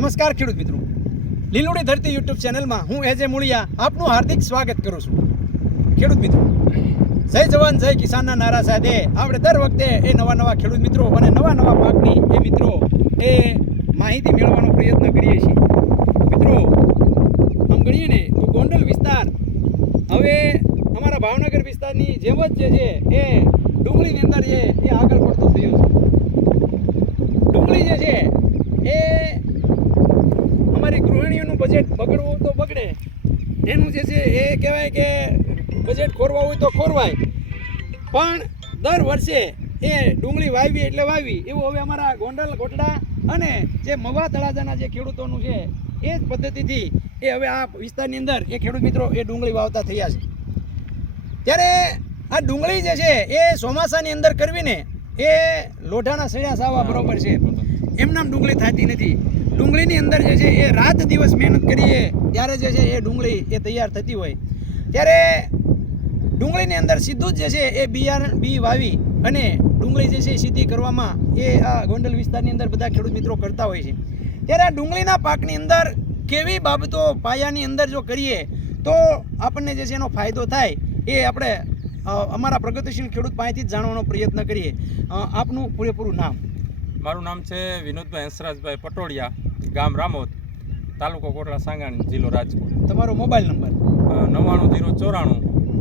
નમસ્કાર ખેડૂત મિત્રો. લીલુડી ધરતી યુટ્યુબ ચેનલમાં હું એજે મુળિયા આપનું હાર્દિક સ્વાગત કરું છું. ખેડૂત મિત્રો, જય જવાન, જય કિસાનના નારા સાથે આપણે દર વખતે એ નવા નવા ખેડૂત મિત્રો અને નવા નવા પાકની એ મિત્રો એ માહિતી મેળવવાનો પ્રયત્ન કરીએ છીએ. મિત્રો આમ ગણીએ ને તો ગોંડલ વિસ્તાર, હવે અમારા ભાવનગર વિસ્તારની જેમ જ જે છે એ ડુંગળીની અંદર જે એ આગળ પડતો થયો છે. ડુંગળી જે છે એ અમારી ગૃહિણીઓનું બજેટ બગડવું તો બગડે. એનું જે છે એ કહેવાય કે બજેટ ખોરવા હોય તો ખોરવાય. પણ દર વર્ષે એ ડુંગળી વાવી એટલે વાવી. એવું હવે અમારા ગોંડલ ગોટડા અને જે મવા તળાજાના જે ખેડૂતોનું છે, એ જ પદ્ધતિથી એ હવે આ વિસ્તારની અંદર એ ખેડૂત મિત્રો એ ડુંગળી વાવતા થયા છે. ત્યારે આ ડુંગળી જે છે એ ચોમાસાની અંદર કરવીને એ લોઢાના સળિયા સાવા બરોબર છે. એમનામ ડુંગળી થતી નથી. ડુંગળીની અંદર જે છે એ રાત દિવસ મહેનત કરીએ, ત્યારે જે છે એ ડુંગળી એ તૈયાર થતી હોય. ત્યારે ડુંગળીની અંદર સીધું જ જે છે એ બિયારણ, બી વાવી અને ડુંગળી જે છે સીધી કરવામાં એ આ ગોંડલ વિસ્તારની અંદર બધા ખેડૂત મિત્રો કરતા હોય છે. ત્યારે આ ડુંગળીના પાકની અંદર કેવી બાબતો પાયાની અંદર જો કરીએ, તો આપણને જે છે એનો ફાયદો થાય એ આપણે અમારા પ્રગતિશીલ ખેડૂત પાસેથી જ જાણવાનો પ્રયત્ન કરીએ. આપનું પૂરેપૂરું નામ. મારું નામ છે વિનોદભાઈ હંસરાજભાઈ પટોડિયા ગામ રામોદ તાલુકો કોટડા સાંગાણી જિલ્લો રાજકોટ. તમારો મોબાઈલ નંબર? નવ્વાણું જીરો ચોરાણું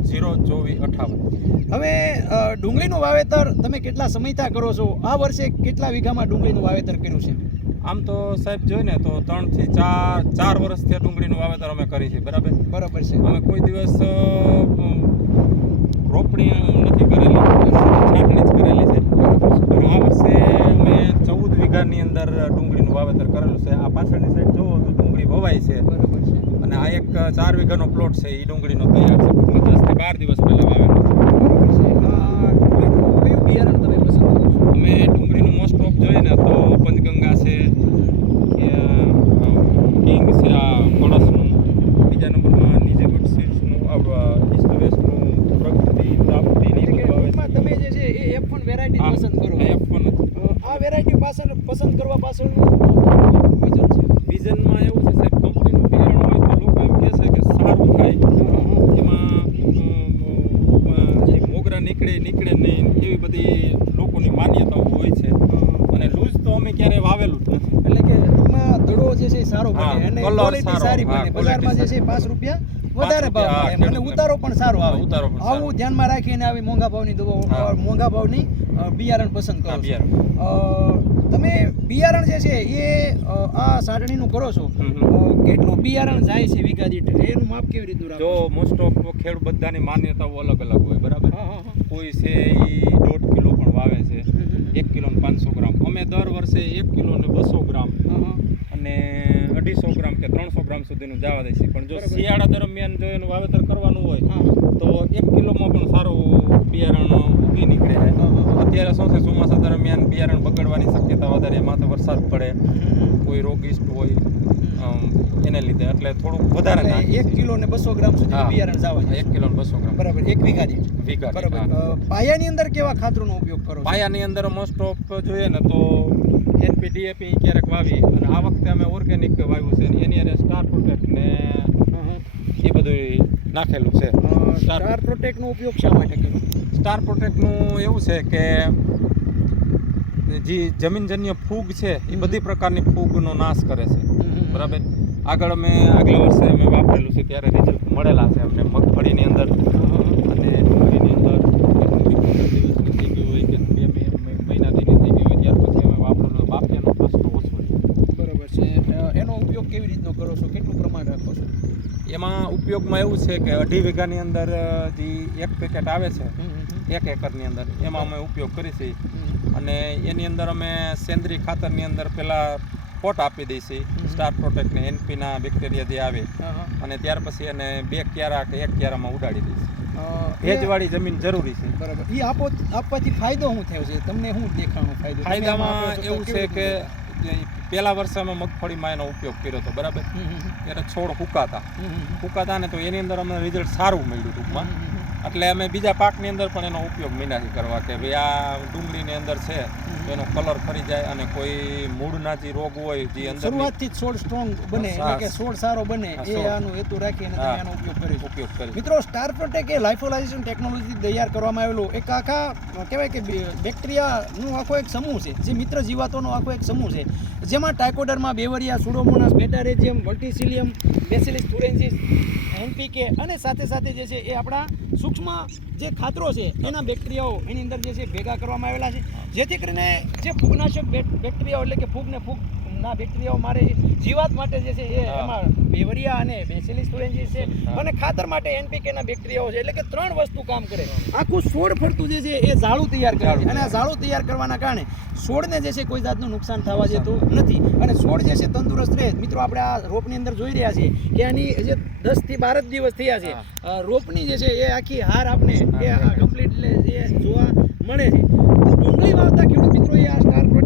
જીરો ચોવીસ અઠાવન. હવે ડુંગળીનું વાવેતર તમે કેટલા સમયથી કરો છો? આ વર્ષે કેટલા વીઘામાં ડુંગળીનું વાવેતર કર્યું છે? આમ તો સાહેબ જોઈએ ને તો ત્રણથી ચાર ચાર વર્ષથી ડુંગળીનું વાવેતર અમે કરી છે બરાબર? બરાબર છે. અમે કોઈ દિવસ રોપણી નથી કરેલી છાટણી જ કરેલી છે. આ વર્ષે અમે ચૌદ વીઘાની અંદર ડુંગળીનું વાવેતર કરેલું છે. આ પાછળની સાઈડ જોવો તો ડુંગળી વવાય છે. અને આ એક ચાર વીઘાનો પ્લોટ છે. એ ડુંગળીનો તૈયાર છે. ટૂંકમાં દસથી બાર દિવસ પહેલા વાવેલો છે. અમે ડુંગળીનું મોસ્ટ ઓફ જોઈએ ને તો પંચગંગા છે કે અ, કિંગ છે આ કળશનું બીજા નંબરમાં નિજેગુડ સીડ્સનું આપણું ઈસ્ટ વેસ્ટનું પ્રગતિ પ્રાપ્તિ ની એટલે કે બધું આવે ટૂંકમાં તમે જે છે એ એફ વન વેરાયટી હા, પસંદ કરો આ F1 જ. અ, આ વેરાયટી પાછળ પસંદ કરવા પાછળનું વિઝન છે વિઝનમાં એવું છે સાહેબ કંપનીનું બિયારણ હોય તો લોકો એમ કહે છે કે સારું થાય એમાં અ, અ, જે મોગરા નીકળે નીકળે નહીં એવી બધી લોકોની માન્યતાઓ હોય છે અને લૂઝ તો અમે ક્યારેય વાવેલું જ નથી એટલે કે ટૂંકમાં દડો જે છે એ ક્વોલિટી સારી બને. બજારમાં જે છે પાંચ રૂપિયા વધારે ભાવ મળે અને ઉતારો પણ સારો આવે. આવું ધ્યાનમાં રાખીને આવી મોંઘા ભાવની દવાઓ મોંઘા ભાવની બિયારણ પસંદ કરો તમે બિયારણ જે છે એ આ સાટણીનું કરો છો? કેટલું બિયારણ જાય છે વીઘા દીઠ? એનું માપ કેવી રીતનું રાખો જો મોસ્ટ ઓફ ખેડૂત બધાની માન્યતાઓ અલગ અલગ હોય બરાબર? કોઈ છે એ દોઢ કિલો પણ વાવે છે. એક કિલો ને પાંચસો ગ્રામ. અમે દર વર્ષે એક કિલો ને બસો ગ્રામ. અને અઢીસો ગ્રામ કે ત્રણસો ગ્રામ સુધીનું જવા દે છે. પણ જો શિયાળા દરમિયાન જો એનું વાવેતર કરવાનું હોય. તો એક કિલોમાં પણ સારું બિયારણ ઉગી નીકળે. છે. અત્યારે શું છે ચોમાસા દરમિયાન બિયારણ બગડવાની શક્યતા વધારે માથે વરસાદ પડે. કોઈ રોગિષ્ટ હોય એને લીધે. એટલે થોડુંક વધારે એક. કિલો ને બસો ગ્રામ સુધી. બિયારણ જવા એક કિલો ને બસો ગ્રામ. બરાબર એક વીઘા દીઠ. વીઘા બરાબર. પાયાની અંદર કેવા ખાતરનો ઉપયોગ કરો પાયાની અંદર મોસ્ટ ઓફ જોઈએ ને તો એનપી ડીએપી ક્યારેક વાવી. અને આ વખતે અમે ઓર્ગેનિક વાવ્યું છે અને એની અંદર સ્ટાર પ્રોટેક્ટ ને એ બધું નાખેલું છે. સ્ટાર સ્ટાર પ્રોટેક્ટનો ઉપયોગ શા માટે કર્યો સ્ટાર પ્રોટેક્ટનું એવું છે કે જે જમીનજન્ય ફૂગ છે એ બધી પ્રકારની ફૂગનો નાશ કરે છે. બરાબર? આગળ અમે આગલા વર્ષે અમે વાપરેલું છે ત્યારે રિઝલ્ટ મળેલા છે અમને મગફળીની અંદર અને ડુંગળીની અંદર દિવસની થઈ ગયું હોય કે બે બે મહિનાથી થઈ ગયું હોય ત્યાર પછી અમે વાપરેલું બાફિયાનો પ્રશ્ન ઓછો છે બરાબર છે અ, એનો ઉપયોગ કેવી રીતનો કરો છો કેટલું પ્રમાણ રાખો છો એમાં ઉપયોગમાં એવું છે કે અઢી વીઘાની અંદર જે એક પેકેટ આવે છે એક એકરની અંદર એમાં અમે ઉપયોગ કરી છીએ અને એની અંદર અમે સેન્દ્રીય ખાતરની અંદર પહેલાં પોટ આપી દઈશી સ્ટાર પ્રોટેક્ટને એનપીના બેક્ટેરિયા જે આવે. અને ત્યાર પછી એને બે ક્યારા કે એક ક્યારામાં ઉડાડી દઈએ ભેજવાળી જમીન જરૂરી છે. બરાબર. એ આપો આપવાથી ફાયદો શું થયો છે? તમને શું દેખાણો ફાયદો? ફાયદામાં એવું છે કે પહેલા વર્ષે અમે મગફળીમાં એનો ઉપયોગ કર્યો હતો બરાબર. ત્યારે છોડ ફૂકાતા હમ. ફૂકાતા ને તો એની અંદર અમને રિઝલ્ટ સારું મળ્યું ટૂંકમાં. એટલે અમે બીજા પાકની અંદર પણ એનો ઉપયોગ મીનાથી કરવા કે ભાઈ આ ડુંગળીની અંદર છે તો એનો કલર ફરી જાય અને કોઈ મૂળના જે રોગ હોય જે અંદર શરૂઆતથી જ છોડ સ્ટ્રોંગ બને એટલે કે છોડ સારો બને એ આનો હેતુ રાખીને તમે આનો ઉપયોગ કરી ઉપયોગ કરી મિત્રો સ્ટાર પ્રોટેક એ લાઇફોલાઇઝેશન ટેકનોલોજી તૈયાર કરવામાં આવેલું એક આખા કહેવાય કે બેક્ટેરિયાનો આખો એક સમૂહ છે જે મિત્ર જીવાતોનો આખો એક સમૂહ છે. જેમાં ટાઇકોડરમાં Beauveria Pseudomonas Metarhizium Verticillium Bacillus thuringiensis NPK અને સાથે સાથે જે છે એ આપણા સૂક્ષ્મ જે ખાતરો છે એના બેક્ટેરિયાઓ એની અંદર જે છે ભેગા કરવામાં આવેલા છે. જેથી કરીને જે ફૂગનાશક બેક- બેક્ટેરિયાઓ એટલે કે ફૂગ ને ફૂગ ના બેક્ટેરિયાઓ મારે જીવાત માટે જે છે એ એમાં બેવરિયા અને બેસિલિસ થુરેન્સિસ છે અને ખાતર માટે એનપીકે ના બેક્ટેરિયાઓ છે એટલે કે ત્રણ વસ્તુ કામ કરે. આખું છોડ ફરતું જે છે એ ઝાડું તૈયાર કરે છે. અને આ ઝાડું તૈયાર કરવાના કારણે છોડને જે છે કોઈ જાતનું નુકસાન થવા જતું નથી. અને છોડ જે છે તંદુરસ્ત રહે. મિત્રો આપણે આ રોપની અંદર જોઈ રહ્યા છીએ કે આની જે દસથી બાર જ દિવસ થયા છે. રોપની જે છે એ આખી હાર આપણે એ કમ્પ્લીટ જોવા મળે છે. ડુંગળી વાવતા ખેડૂત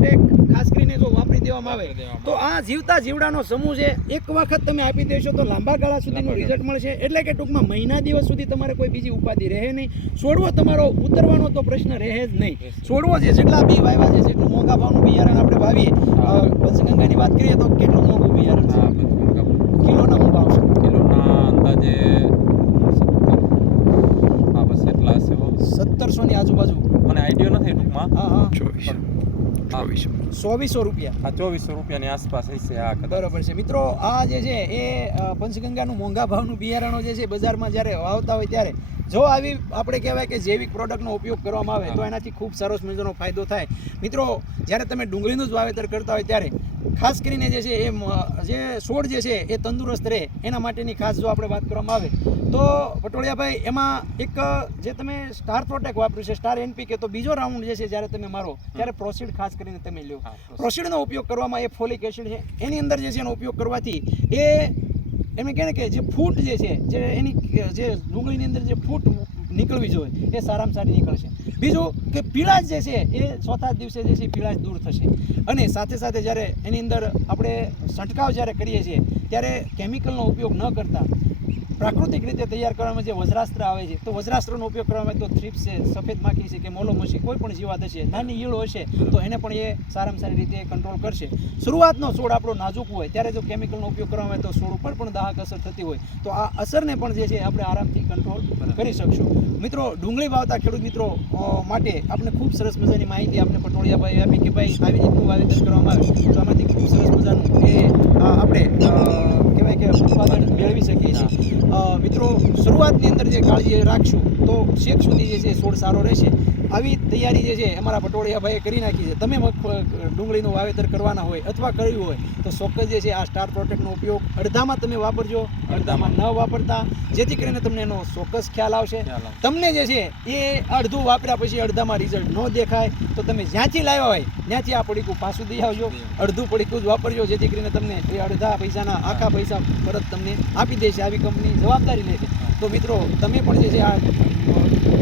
પ્રોટેક ખાસ કરીને જો વાપરી દેવામાં આવે તો આ જીવતા જીવડાનો સમૂહ છે. એક વખત તમે આપી દેશો તો લાંબા ગાળા સુધીનું રિઝલ્ટ મળશે. એટલે કે ટૂંકમાં મહિના દિવસ સુધી તમારે કોઈ બીજી ઉપાધિ રહે નહીં. છોડવો તમારો ઉતરવાનો તો પ્રશ્ન રહે જ નહીં. છોડવો છે જેટલા બી વાવ્યા છે જેટલું મોંઘા ભાવનું બિયારણ આપણે વાવીએ પંચગંગાની વાત કરીએ તો કેટલું મોંઘું બિયારણ છે? કિલોના હું ભાવ છે? કિલોના અંદાજે સત્તરસો ની આજુબાજુ. મને આઈડિયો નથી ટૂંકમાં. હા હા. ચોવીસ ચોવીસો રૂપિયા. હા ચોવીસો રૂપિયાની આસપાસ હશે હા બરોબર છે. મિત્રો આ જે છે એ પંચગંગાનું મોંઘા ભાવનું બિયારણો જે છે બજારમાં જ્યારે વાવતા હોય ત્યારે જો આવી આપણે કહેવાય કે જૈવિક પ્રોડક્ટનો ઉપયોગ કરવામાં આવે તો એનાથી ખૂબ સરસ મજાનો ફાયદો થાય. મિત્રો જ્યારે તમે ડુંગળીનું જ વાવેતર કરતા હોય ત્યારે ખાસ કરીને જે છે એ જે છોડ જે છે એ તંદુરસ્ત રહે એના માટેની ખાસ જો આપણે વાત કરવામાં આવે તો પટોળિયાભાઈ એમાં એક જે તમે સ્ટાર પ્રોટેક વાપર્યું છે સ્ટાર એનપીકે તો બીજો રાઉન્ડ જે છે જ્યારે તમે મારો ત્યારે પ્રોસીડ ખાસ કરીને તમે લ્યો. પ્રોસીડનો ઉપયોગ કરવામાં એ ફોલિક એસિડ છે એની અંદર જે છે એનો ઉપયોગ કરવાથી એ એમ કહે ને કે જે ફૂટ જે છે જે એની જે ડુંગળીની અંદર જે ફૂટ નીકળવી જોઈએ, એ સારામાં સારી નીકળશે. બીજું કે પીળાશ જે છે, એ ચોથા દિવસે જે છે પીળાશ દૂર થશે. અને સાથે સાથે જ્યારે એની અંદર આપણે છંટકાવ જ્યારે કરીએ છીએ, ત્યારે કેમિકલનો ઉપયોગ ન કરતા પ્રાકૃતિક રીતે તૈયાર કરવામાં જે વજ્રાસ્ત્ર આવે છે તો વજ્રાસ્ત્રનો ઉપયોગ કરવામાં આવે તો થ્રીપ્સ છે સફેદ માખી છે કે મોલો મસી કોઈ પણ જીવાત હશે નાની ઈયળો હશે તો એને પણ એ સારામાં સારી રીતે કંટ્રોલ કરશે. શરૂઆતનો છોડ આપણો નાજુક હોય ત્યારે જો કેમિકલનો ઉપયોગ કરવામાં આવે તો છોડ ઉપર પણ દાહક અસર થતી હોય તો આ અસરને પણ જે છે આપણે આરામથી કંટ્રોલ કરી શકશું. મિત્રો ડુંગળી વાવતા ખેડૂત મિત્રો માટે આપણે ખૂબ સરસ મજાની માહિતી આપણે પટોળિયાભાઈ આપી કે ભાઈ આવી રીતનું વાવેતર કરવામાં આવે તો આમાંથી ખૂબ સરસ મજાનું એ આપણે કે ઉત્પાદન મેળવી શકીએ છીએ. મિત્રો, શરૂઆતની અંદર જે કાળજી રાખશું, તો શેક સુધી જે છે છોડ સારો રહેશે. આવી તૈયારી જે છે, અમારા પટોળિયાભાઈએ કરી નાખી છે. તમે ડુંગળીનું વાવેતર કરવાના હોય અથવા કર્યું હોય, તો ચોક્કસ જે છે આ સ્ટાર પ્રોટેક્ટનો ઉપયોગ અડધામાં તમે વાપરજો. અડધામાં ન વાપરતા જેથી કરીને તમને એનો ચોક્કસ ખ્યાલ આવશે. તમને જે છે એ અડધું વાપર્યા પછી અડધામાં રિઝલ્ટ ન દેખાય. તો તમે જ્યાંથી લાવ્યા હોય ત્યાંથી આ પડીકું પાછું દઈ આવજો. અડધું પડીકું જ વાપરજો જેથી કરીને તમને એ અડધા પૈસાના આખા પૈસા પરત તમને આપી દેશે આવી કંપની જવાબદારી લે છે તો મિત્રો તમે પણ જે છે આ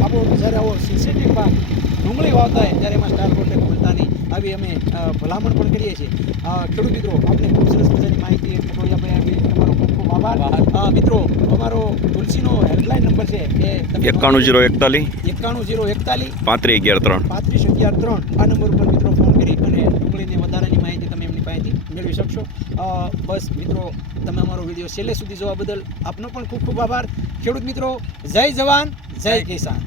આપણો જ્યારે આવો સિન્સેટિવ પાક ડુંગળી વાવતા હોય ત્યારે એમાં સ્ટાર પ્રોટેક્ટ ભૂલતા આવી અમે ભલામણ પણ કરીએ છીએ. ખેડૂત મિત્રો આપણે ખૂબ સરસ મજાની માહિતી પટોળિયાભાઈ મિત્રો અમારો તુલસીનો હેલ્પલાઇન નંબર છે એ એકાણું જીરો એકતાલીસ. એકાણું જીરો એકતાલીસ. પાંત્રીસ અગિયાર ત્રણ. પાંત્રીસ અગિયાર ત્રણ. આ નંબર ઉપર મિત્રો ફોન કરી અને ડુંગળીની વધારાની માહિતી તમે એમની પાસેથી મેળવી શકશો. બસ મિત્રો તમે અમારો વીડિયો છેલ્લે સુધી જોવા બદલ આપનો પણ ખૂબ ખૂબ આભાર. ખેડૂત મિત્રો જય જવાન જય કિસાન.